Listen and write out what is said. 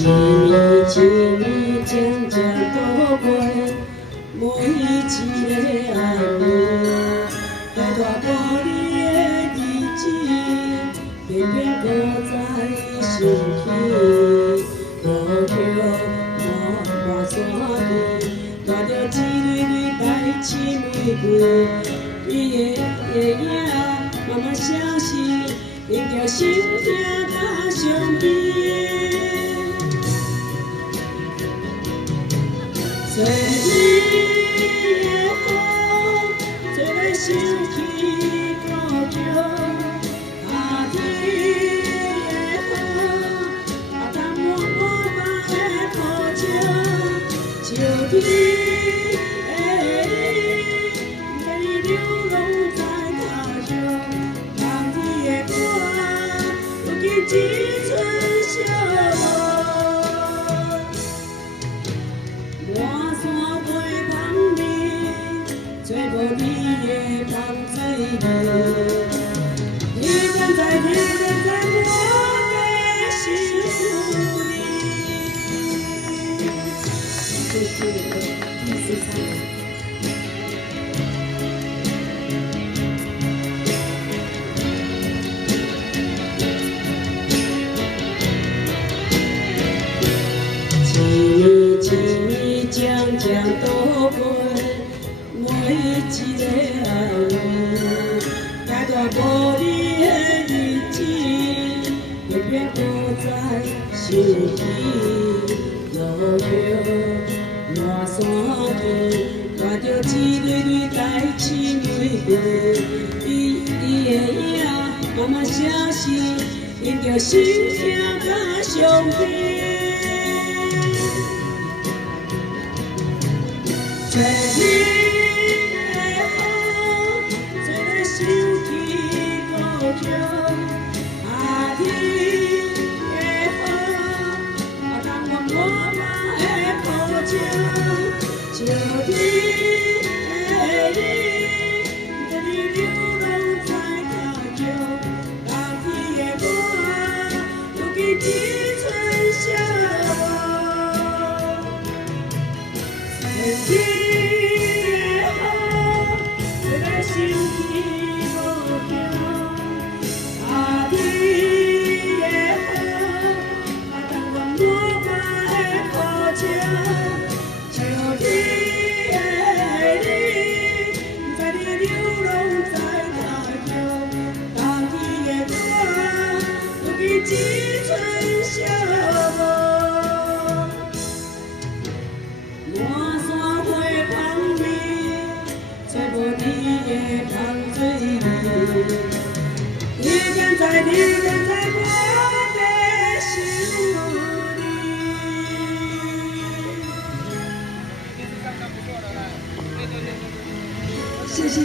一年一年渐渐度过，每一个暗暝，在大玻璃的日子，偏偏搁在想起，路桥漫山边，带着一蕊蕊带刺玫瑰，伊的影慢慢消失，因着心痛甲伤悲。 做你的好，做来想起故乡。夏天的好，啊，淡薄薄的苦情。秋天的你，在流浪在他乡。冬天的我，如今只剩笑容。 找无你的香水味，你敢知？你敢知？我的心里。谢谢第四场。一年渐渐度过。 每一个暗暝，在大玻璃的日子，偏偏搁在想起。路桥漫山边，带着一蕊蕊带刺玫瑰，伊的影慢慢消失，因着心痛甲伤悲。做你。 想起故乡，夏天的好，啊，淡薄薄的苦情。秋天的你，在你流浪在他乡。冬天的我，如今只剩笑容。天的好，做来想起。 秋天的你，在你流浪在他乡。冬天的我，如今只剩笑容。满山花香味，找无你的香水味。你敢知？你敢知？我的心里。 谢谢。